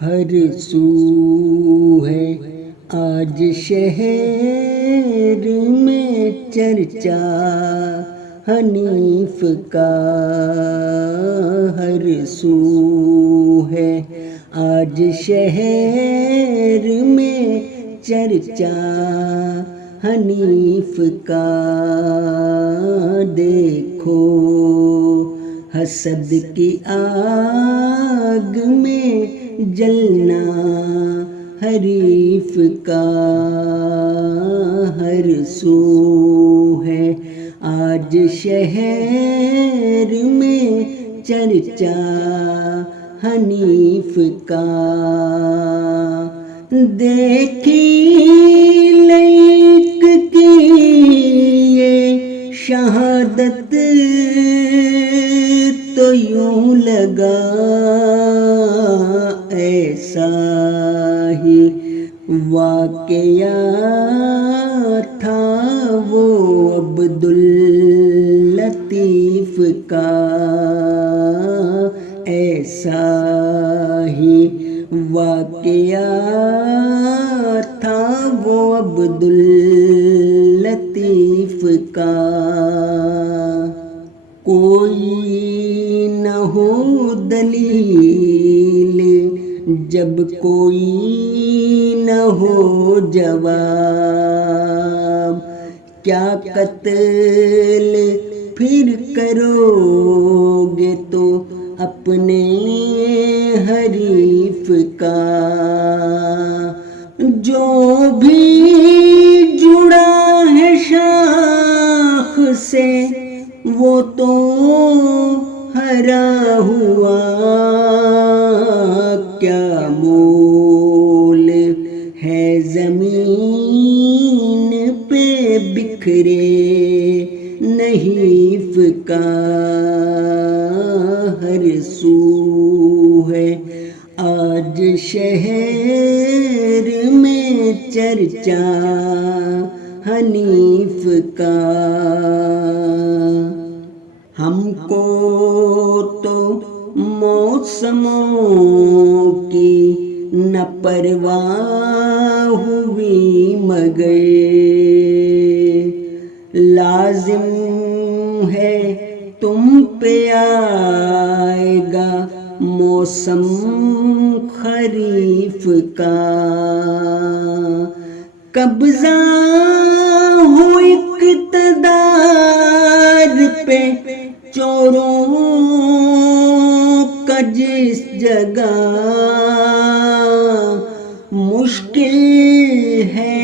ہر سو ہے آج شہر میں چرچا حنیف کا، ہر سو ہے آج شہر میں چرچا حنیف کا۔ دیکھو حسد کی آگ میں جلنا حریف کا، ہر سو ہے آج شہر میں چرچا حنیف کا۔ دیکھی لیک کی یہ شہادت تو یوں لگا ایسا ہی واقعہ تھا وہ عبداللطیف کا، ایسا ہی واقعہ تھا وہ عبداللطیف کا۔ کوئی نہ ہو دلیل جب کوئی نہ ہو جواب، کیا قتل پھر کرو گے تو اپنے حریف کا۔ جو بھی جڑا ہے شاخ سے وہ تو ہرا ہوا، کیا مول ہے زمین پہ بکھرے نحیف کا، ہر سو ہے آج شہر میں چرچا حنیف کا۔ ہم کو تو موسموں کی نہ پرواہ ہوئی مگر لازم ہے تم پہ آئے گا موسم خریف کا۔ قبضہ ہو اقتدار پہ چوروں کا جس جگہ، مشکل ہے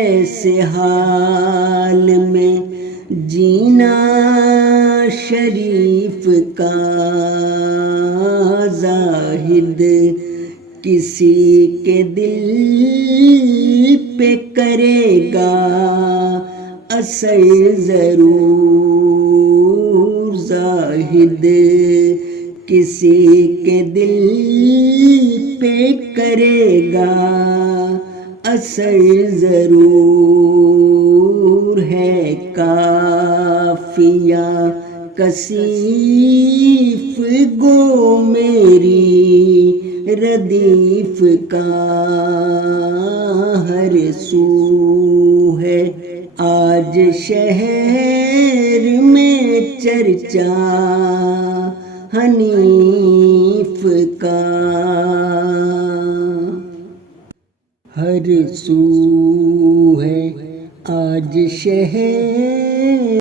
ایسے حال میں جینا شریف کا۔ زاہد کسی کے دل پہ کرے گا اثر ضرور، زاہد کسی کے دل پہ کرے گا اثر ضرور، ہے قافیہ کثیف گو میری ردیف کا، ہر سو ہے آج شہر میں چرچا حنیف کا، ہر سو ہے آج شہر